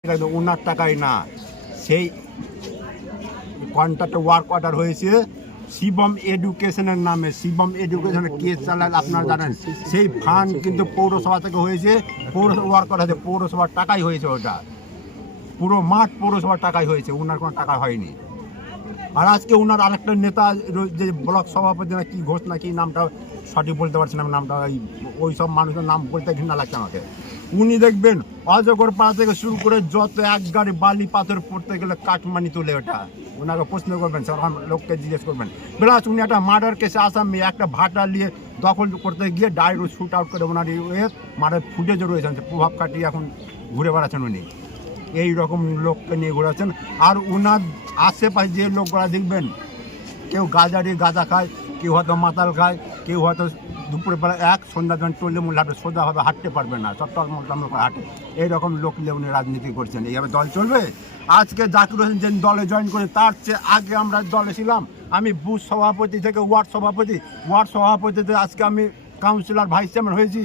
ওনার টাকায় না, সেই কন্ট্রাক্টে ওয়ার্ক অর্ডার হয়েছে শিবম এডুকেশনের নামে। শিবম এডুকেশনের কেস চালান আপনারা জানেন, সেই ফান্ড কিন্তু পৌরসভা থেকে হয়েছে, পৌরসভা ওয়ার্ক অর্ডার হয়েছে, পৌরসভার টাকাই হয়েছে, ওটা পুরো মাঠ পৌরসভার টাকাই হয়েছে, ওনার কোনো টাকা হয়নি। আর আজকে ওনার আরেকটা নেতা যে ব্লক সভাপতি না কি ঘোষ না কি নামটা সঠিক বলতে পারছি না নামটা, ওই সব মানুষের নাম বলতে ঘৃণা লাগছে আমাকে। উনি দেখবেন অজগর পাড়া থেকে শুরু করে যত এক গাড়ি বালি পাথর পড়তে গেলে কাঠমানি তুলে, ওটা ওনাকে প্রশ্ন করবেন, সরকার লোককে জিজ্ঞেস করবেন। প্লাস উনি একটা মার্ডার কেসে আসামি, একটা ভাটা নিয়ে দখল করতে গিয়ে ডাইরেক্ট শুট আউট করে ওনার মার্ডার ফুটেজও রয়েছেন, প্রভাব কাটিয়ে এখন ঘুরে বেড়াচ্ছেন উনি, এই রকম লোককে নিয়ে ঘোরাচ্ছেন। আর ওনার আশেপাশে যে লোকগুলা দেখবেন, কেউ গাঁজা খায়, কেউ হয়তো মাতাল খায়, কেউ হয়তো দুপুরবেলা সন্ধ্যা যখন টলে মূল হাঁটে, সোজা হবে হাঁটতে পারবে না, সব টলমল করে হাঁটে, এইরকম লোক নিয়ে উনি রাজনীতি করছেন। এইভাবে দল চলবে? আজকে জাকির হোসেন যে দলে জয়েন করে, তার চেয়ে আগে আমরা দলে ছিলাম, আমি বুথ সভাপতি থেকে ওয়ার্ড সভাপতিতে আজকে আমি কাউন্সিলর ভাইস চেয়ারম্যান হয়েছি।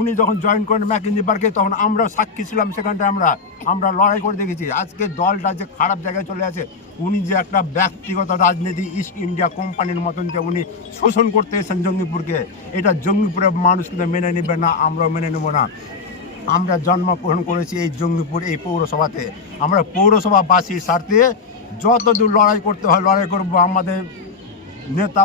উনি যখন জয়েন করেন ম্যাকেঞ্জি পার্কে, তখন আমরা সাক্ষী ছিলাম, সেখানটায় আমরা লড়াই করে দেখেছি। আজকে দলটা যে খারাপ জায়গায় চলে আছে, উনি যে একটা ব্যক্তিগত রাজনীতি ইস্ট ইন্ডিয়া কোম্পানির মতন যে উনি শোষণ করতে এসেছেন জঙ্গিপুরকে, এটা জঙ্গিপুরের মানুষ কিন্তু মেনে নেবে না, আমরাও মেনে নেব না। আমরা জন্মগ্রহণ করেছি এই জঙ্গিপুর এই পৌরসভাতে, আমরা পৌরসভাবাসীর স্বার্থে যতদূর লড়াই করতে হয় লড়াই করব। আমাদের নেতা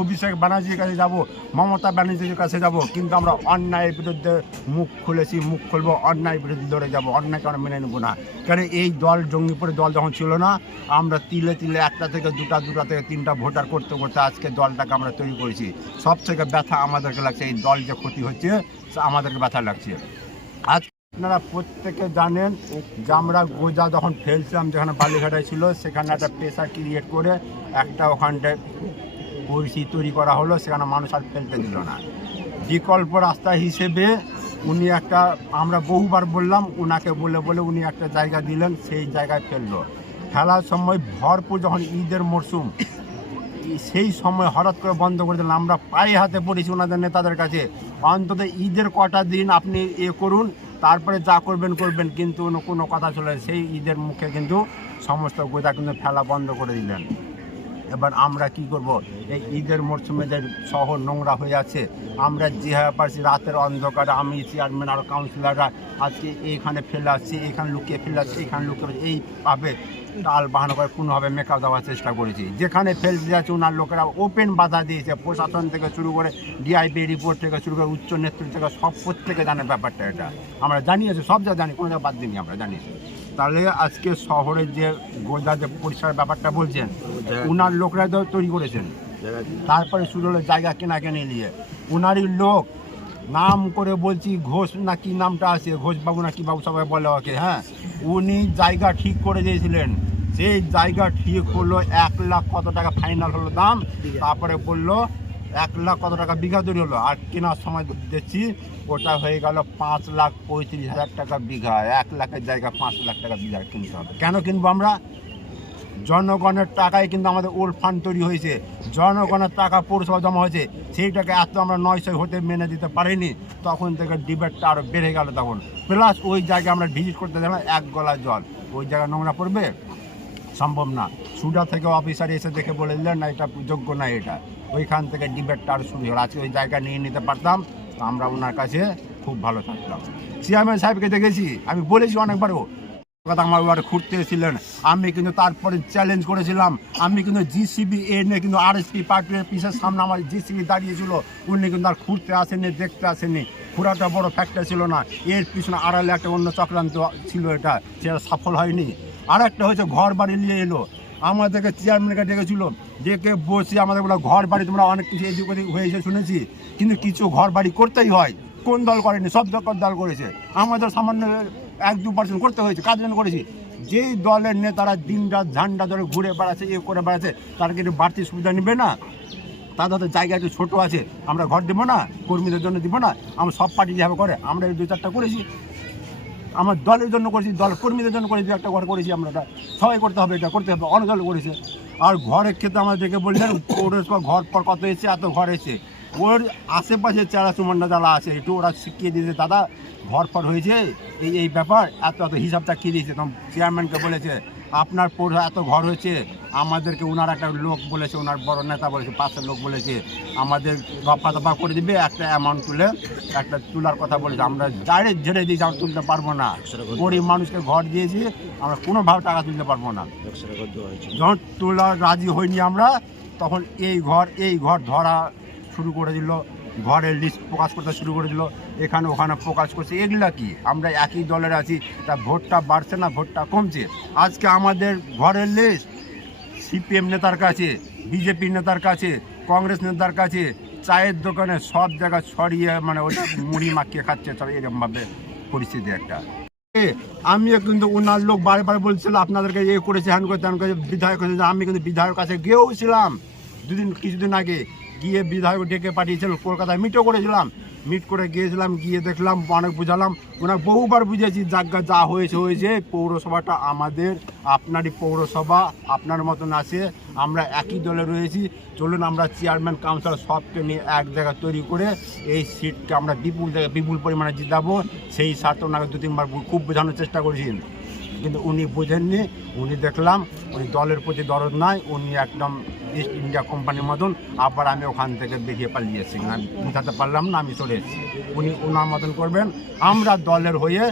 অভিষেক ব্যানার্জির কাছে যাব, মমতা ব্যানার্জির কাছে যাব, কিন্তু আমরা অন্যায়ের বিরুদ্ধে মুখ খুলেছি, মুখ খুলবো, অন্যায়ের বিরুদ্ধে লড়ে যাব, অন্যায়কে আমরা মেনে নেবো না। কারণ এই দল জঙ্গিপুরের দল যখন ছিল না, আমরা তিলে একটা থেকে দুটা থেকে তিনটা ভোটার করতে আজকে দলটাকে আমরা তৈরি করেছি। সব থেকে ব্যথা আমাদেরকে লাগছে, এই দল যে ক্ষতি হচ্ছে আমাদেরকে ব্যথা লাগছে। আজ আপনারা প্রত্যেকে জানেন যে আমরা গোজা যখন ফেলছিলাম, যেখানে বালিঘাটায় ছিল, সেখানে একটা প্রেসার ক্রিয়েট করে একটা ওখানটায় পরিস্থিতি তৈরি করা হলো, সেখানে মানুষ আর ফেলতে দিল না। বিকল্প রাস্তা হিসেবে উনি একটা, আমরা বহুবার বললাম, ওনাকে বলে উনি একটা জায়গা দিলেন, সেই জায়গায় ফেললো। ফেলার সময় ভরপুর যখন ঈদের মরশুম, সেই সময় হঠাৎ করে বন্ধ করে দিলেন। আমরা পায়ে হাতে পড়েছি ওনাদের নেতাদের কাছে, অন্তত ঈদের কটা দিন আপনি করুন, তারপরে যা করবেন, কিন্তু কোনো কথা চলে, সেই ঈদের মুখে কিন্তু সমস্ত গোজা কিন্তু ফেলা বন্ধ করে দিলেন। এবার আমরা কি করব? এই ঈদের মরশুমে যে শহর নোংরা হয়ে আছে, আমরা যেভাবে পারছি রাতের অন্ধকারে আমি চেয়ারম্যান আর কাউন্সিলররা আজকে এইখানে ফেলে আসছি, এখানে লুকিয়ে ফেলে আসছি, এখানে লুকিয়ে, এইভাবে টাল বাহানো করে কোনোভাবে মেকআপ দেওয়ার চেষ্টা করেছি। যেখানে ফেলতে যাচ্ছে ওনার লোকেরা ওপেন বাধা দিয়েছে, প্রশাসন থেকে শুরু করে ডিআইবি রিপোর্ট থেকে শুরু করে উচ্চ নেতৃত্ব থেকে সব প্রত্যেকে জানে ব্যাপারটা, এটা আমরা জানিয়েছি, সব যা জানি, কোনো জায়গা বাদ দিইনি, আমরা জানিয়েছি। তাহলে আজকে শহরের যে গোজা যে পরিষ্কার ব্যাপারটা বলছেন, ওনার লোকরা তো তৈরি করেছেন। তারপরে শুরু হলো জায়গা কেনাকানি নিয়ে, ওনারই লোক নাম করে বলছি ঘোষ না কি নামটা আছে, ঘোষবাবু না কি বাবু সবাই বলে ওকে, হ্যাঁ, উনি জায়গা ঠিক করে দিয়েছিলেন। সেই জায়গা ঠিক হলো, 1 লাখ কত টাকা ফাইনাল হলো দাম, তারপরে বললো 1 লাখ কত টাকা বিঘা তৈরি হলো, আর কেনার সময় দেখছি ওটা হয়ে গেল 5,35,000 টাকা বিঘা। 1 লাখের জায়গা 5 লাখ টাকা বিঘা কিনতে হবে। কেন কিনবো? আমরা জনগণের টাকায় কিন্তু আমাদের ওল্ড ফান্ড তৈরি হয়েছে, জনগণের টাকা পৌরসভা জমা হয়েছে, সেইটাকে এত আমরা 900 হতে মেনে দিতে পারিনি, তখন থেকে ডিবেটটা আরও বেড়ে গেল তখন। প্লাস ওই জায়গায় আমরা ভিজিট করতে গেলাম, 1 গলা জল, ওই জায়গায় নোংরা পড়বে, সম্ভব না। সুডা থেকে অফিসার এসে দেখে বলে দিলেন না এটা যোগ্য না, এটা, ওইখান থেকে ডিবেটটা আরও শুরু হলো। আজকে ওই জায়গা নিয়ে নিতে পারতাম, আমরা ওনার কাছে খুব ভালো থাকতাম। চেয়ারম্যান সাহেবকে দেখেছি, আমি বলেছি অনেকবারও কথা, আমার এবার ঘুরতে এসেছিলেন, আমি কিন্তু তারপরে চ্যালেঞ্জ করেছিলাম, আমি কিন্তু জিসিবি এনে কিন্তু আরএসপি পার্টির পিসের সামনে আমার জিসিবি দাঁড়িয়েছিল, উনি কিন্তু আর ঘুরতে আসেনি, দেখতে আসেনি, ঘোরাটা বড় ফ্যাক্টর ছিল না, এর পিছনে আড়ালে একটা অন্য চক্রান্ত ছিল, এটা সেটা সফল হয়নি। আর একটা হয়েছে ঘর বাড়ি নিয়ে এলো, আমাদেরকে চেয়ারম্যানকে ডেকেছিল, ডেকে বসে আমাদের বলে ঘর বাড়ি তোমরা অনেক কিছু এদিক ওদিক হয়েছে শুনেছি, কিন্তু কিছু ঘর বাড়ি করতেই হয়। কোন দল করেনি? সব দল করেছে, আমাদের সামান্য 1-2% করতে হয়েছে, কাজ জন্য করেছি। যেই দলের নেতারা দিন রাত ঝান্ডা ধরে ঘুরে বেড়াচ্ছে, করে বেড়াচ্ছে, তারা কিন্তু বাড়তি সুবিধা নেবে না? তাদের তো জায়গা একটু ছোটো আছে, আমরা ঘর দেবো না, কর্মীদের জন্য দিব না? আমরা সব পার্টি যেভাবে করে, আমরা এই 2-4টা করেছি, আমার দলের জন্য করেছি, দল কর্মীদের জন্য করেছি, একটা ঘর করেছি, আমরা সবাই করতে হবে, এটা করতে হবে, অনেক দল করেছে। আর ঘরের ক্ষেত্রে আমাদেরকে বললেন পৌরসভা ঘর পর কত এসেছে, এত ঘর এসেছে, ওর আশেপাশে চেলা চুমান্ডা যারা আছে একটু ওরা শিখিয়ে দিয়েছে দাদা ঘর ফর হয়েছে এই ব্যাপার এত হিসাবটা কী দিয়েছে তখন চেয়ারম্যানকে বলেছে আপনার পৌর এত ঘর হয়েছে আমাদেরকে ওনার একটা লোক বলেছে ওনার বড় নেতা বলেছে পাশের লোক বলেছে আমাদের দফা দফা করে দিবে একটা অ্যামাউন্ট তুলে একটা তোলার কথা বলেছে আমরা ডাইরেক্ট ঝেড়ে দিয়েছি আমরা তুলতে পারবো না গরিব মানুষকে ঘর দিয়েছি আমরা কোনোভাবে টাকা তুলতে পারবো না যখন তোলার রাজি হইনি আমরা তখন এই ঘর ধরা শুরু করে দিল ঘরের লিস্ট প্রকাশ করতে শুরু করে দিল এখানে ওখানে প্রকাশ করছে এগুলা কি আমরা একই দলের আছি তা ভোটটা বাড়ছে না ভোটটা কমছে আজকে আমাদের ঘরের লিস্ট সিপিএম নেতার কাছে বিজেপি নেতার কাছে কংগ্রেস নেতার কাছে চায়ের দোকানে সব জায়গায় ছড়িয়ে মানে ওটা মুড়ি মাখিয়ে খাচ্ছে সব এরকমভাবে পরিস্থিতি একটা আমিও কিন্তু ওনার লোক বারবার বলছিল আপনাদেরকে এ করেছে হ্যান করতে হ্যান করেছে বিধায়ক করেছে আমি কিন্তু বিধায়কের কাছে গিয়েও ছিলাম কিছুদিন আগে গিয়ে বিধায়ক ডেকে পাঠিয়েছিল কলকাতায় মিটও করেছিলাম মিট করে গিয়েছিলাম গিয়ে দেখলাম অনেক বুঝালাম ওনাকে বহুবার বুঝেছি জায়গা যা হয়েছে পৌরসভাটা আমাদের আপনারই পৌরসভা আপনার মতন আছে আমরা একই দলে রয়েছি চলুন আমরা চেয়ারম্যান কাউন্সিলর সবকে নিয়ে এক জায়গায় তৈরি করে এই সিটকে আমরা বিপুল পরিমাণে জিতাবো সেই স্বার্থে ওনাকে 2-3 বার খুব বোঝানোর চেষ্টা করেছি কিন্তু উনি বুঝেননি উনি দেখলাম উনি দলের প্রতি দরদ নাই উনি একদম ইস্ট ইন্ডিয়া কোম্পানির মতন আবার আমি ওখান থেকে বেরিয়ে পালিয়েছি আমি বুঝাতে পারলাম না আমি চলে এসেছি উনি ওনার মতন করবেন আমরা দলের হয়ে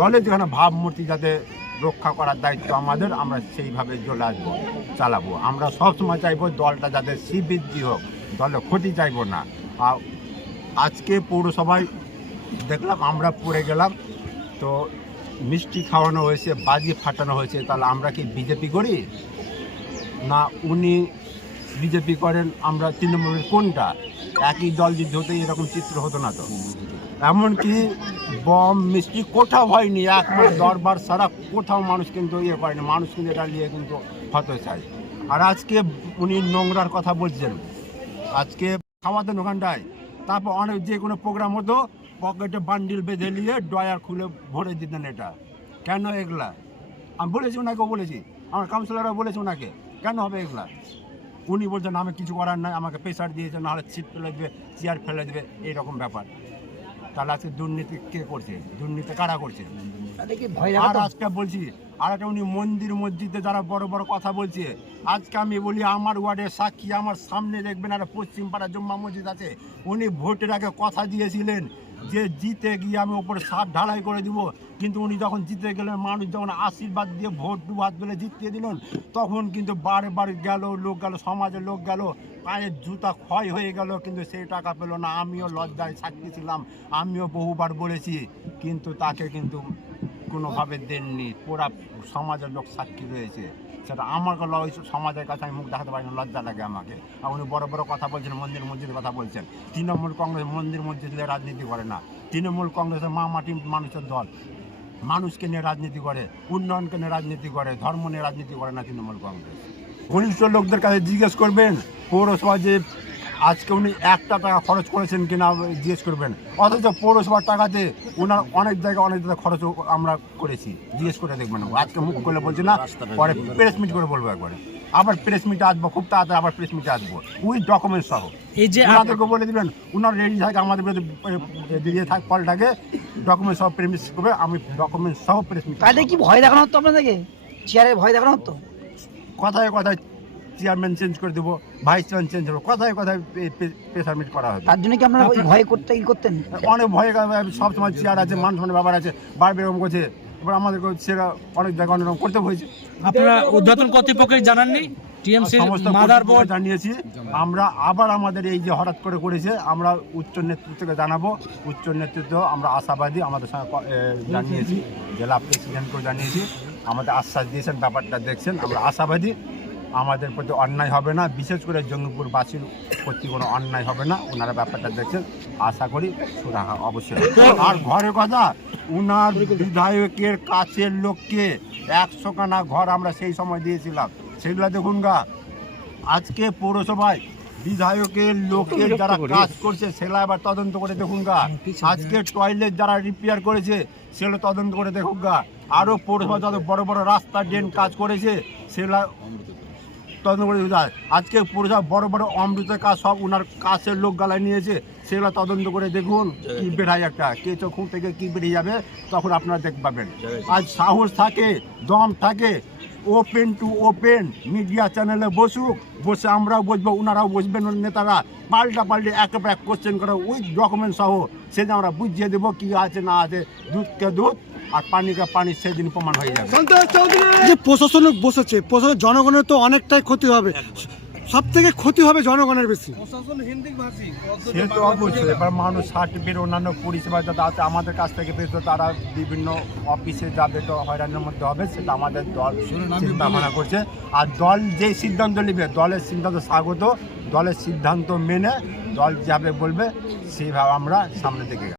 দলের যেখানে ভাবমূর্তি যাতে রক্ষা করার দায়িত্ব আমাদের আমরা সেইভাবে চলে আসবো চালাবো আমরা সবসময় চাইবো দলটা যাতে শ্রীবৃদ্ধি হোক দলের ক্ষতি চাইবো না আর আজকে পৌরসভায় দেখলাম আমরা পড়ে গেলাম তো মিষ্টি খাওয়ানো হয়েছে বাজি ফাটানো হয়েছে তাহলে আমরা কি বিজেপি করি না উনি বিজেপি করেন আমরা তৃণমূলের কোনটা একই দল যদি হতে এরকম চিত্র হতো না তো এমনকি বম মিষ্টি কোথাও হয়নি একমাত্র দরবার ছাড়া কোথাও মানুষ কিন্তু ইয়ে করেনি মানুষ কিন্তু এটা নিয়ে কিন্তু হতে চায় আর আজকে উনি নোংরার কথা বলছেন আজকে খাওয়াতেন ওখানটায় তারপর অনেক যে কোনো প্রোগ্রাম হতো পকেটে বান্ডিল বেঁধে নিয়ে ডয়ার খুলে ভরে দিতেন এটা কেন এগুলা আমি বলেছি ওনাকেও বলেছি আমার কাউন্সিলররা বলেছে ওনাকে কেন হবে এগুলা উনি বলছেন আমি কিছু করার নাই আমাকে প্রেশার দিয়েছে নাহলে সিট ফেলে দেবে চেয়ার ফেলে দেবে এইরকম ব্যাপার তাহলে আজকে দুর্নীতি কে করছে দুর্নীতি কারা করছে আর আজকে বলছি আর একটা উনি মন্দির মসজিদে যারা বড় বড় কথা বলছে আজকে আমি বলি আমার ওয়ার্ডের সাক্ষী আমার সামনে দেখবেন একটা পশ্চিম পাড়া জুম্মা মসজিদ আছে উনি ভোটের আগে কথা দিয়েছিলেন যে জিতে গিয়ে আমি ওপরে সাপ ঢালাই করে দিব কিন্তু উনি যখন জিতে গেলেন মানুষ যখন আশীর্বাদ দিয়ে ভোট দুহাত বলে জিতিয়ে দিলেন তখন কিন্তু বারে গেল লোক গেল সমাজের লোক গেল পায়ের জুতা ক্ষয় হয়ে গেল কিন্তু সেই টাকা পেল না আমিও লজ্জায় সাক্ষী ছিলাম আমিও বহুবার বলেছি কিন্তু তাকে কিন্তু কোনোভাবে দেননি পুরা সমাজের লোক সাক্ষী রয়েছে সেটা আমার ওই সমাজের কাছে আমি মুখ দেখাতে পারি না লজ্জা লাগে আমাকে আর উনি বড় বড় কথা বলছেন মন্দির মসজিদের কথা বলছেন তৃণমূল কংগ্রেস মন্দির মসজিদে রাজনীতি করে না তৃণমূল কংগ্রেসের মাটি মানুষের দল মানুষকে নিয়ে রাজনীতি করে উন্নয়নকে নিয়ে রাজনীতি করে ধর্ম নিয়ে রাজনীতি করে না তৃণমূল কংগ্রেস ঘনিষ্ঠ লোকদের কাছে জিজ্ঞেস করবেন পৌরসভা যে আজকে উনি 1 টাকা খরচ করেছেন কিনা জিজ্ঞেস করবেন অথচ পৌরসভার টাকাতে ওনার অনেক জায়গায় খরচ আমরা করেছি জিজ্ঞেস করে দেখবেন আজকে মুখ করলে বলছি না পরে প্রেস মিট করে বলবো একবারে আবার প্রেস মিটে আসবো খুব তাড়াতাড়ি আবার প্রেস মিটে আসবো উইথ ডকুমেন্টস সহ এই যে ওনাদেরকে বলে দেবেন ওনার রেডি থাকে আমাদের দিয়ে থাক ফলটাকে ডকুমেন্টস সহ প্রেস মিট করবে আমি ডকুমেন্টস সহ প্রেস মিট তাহলে কি ভয় দেখানো হতো আপনাদেরকে চেয়ারে ভয় দেখানো হতো কথায় কথায় চেয়ারম্যান চেঞ্জ করে দেবো ভাইস চেয়ারম্যান চেঞ্জ করবো কথায় প্রেসার মিট করা হবে তার জন্য কি আপনারা ভয় করতেন অনেক ভয় সবসময় চেয়ার আছে মানুষ ব্যাপার আছে বারবার এরকম করছে এবার আমাদেরকে সেটা অনেক জায়গায় অনেক রকম করতে হয়েছে আপনারা উদ্বোধন কর্তৃপক্ষকে জানাননি টিএমসি মাদারবোর্ড জানিয়েছি আমরা আবার আমাদের এই যে হঠাৎ করে করেছে আমরা উচ্চ নেতৃত্বকে জানাবো উচ্চ নেতৃত্ব আমরা আশাবাদী আমাদের সঙ্গে জানিয়েছি জেলা প্রেসিডেন্টকেও জানিয়েছি আমাদের আশ্বাস দিয়েছেন ব্যাপারটা দেখছেন আমরা আশাবাদী আমাদের প্রতি অন্যায় হবে না বিশেষ করে জঙ্গিপুরবাসীর প্রতি কোনো অন্যায় হবে না ওনারা ব্যাপারটা দেখছেন আশা করি সুরাহা অবশ্যই আর ঘরের কথা উনার বিধায়কের কাছের লোককে 100 খানা ঘর আমরা সেই সময় দিয়েছিলাম সেগুলো দেখুন গা আজকে পৌরসভায় বিধায়কের লোকের যারা কাজ করছে সেগুলো আবার তদন্ত করে দেখুন গা আজকে টয়লেট যারা রিপেয়ার করেছে সেগুলো তদন্ত করে দেখুন গা আরও পৌরসভা যত বড় বড় রাস্তা ড্রেন কাজ করেছে সেগুলো তদন্ত করে দেখতে হবে। আজকে পুরসভা বড় বড় অমৃতের কাজ সব ওনার কাছের লোক গালায় নিয়েছে, সেগুলো তদন্ত করে দেখুন কি বেড়ায় একটা কে চোখ থেকে কি বেরিয়ে যাবে, তখন আপনারা দেখতে পাবেন। আজ সাহস থাকে, দম থাকে, ওপেন টু ওপেন মিডিয়া চ্যানেলে বসে আমরাও বসবো, ওনারাও বসবেন, নেতারা পাল্টি একের পর এক কোশ্চেন করে উইথ ডকুমেন্ট সহ সেদিন আমরা বুঝিয়ে দেবো কি আছে না আছে, দুধকে দুধ আর পানিকে পানি সেদিন প্রমাণ হয়ে যাবে। যে প্রশাসন বসেছে, প্রশাসন জনগণের তো অনেকটাই ক্ষতি হবে, সব থেকে ক্ষতি হবে জনগণের বেশি। সে তো অবশ্যই, এবার মানুষ সার্টিফিকেট অন্যান্য পরিষেবা যাতে আছে আমাদের কাছ থেকে পেয়েছে, তারা বিভিন্ন অফিসে যাবে, তো হয়রানির মধ্যে হবে, সেটা আমাদের দল চিন্তা ভাবনা করছে। আর দল যে সিদ্ধান্ত নেবে, দলের সিদ্ধান্ত স্বাগত, দলের সিদ্ধান্ত মেনে দল যাবে বলবে সেইভাবে আমরা সামনে থেকে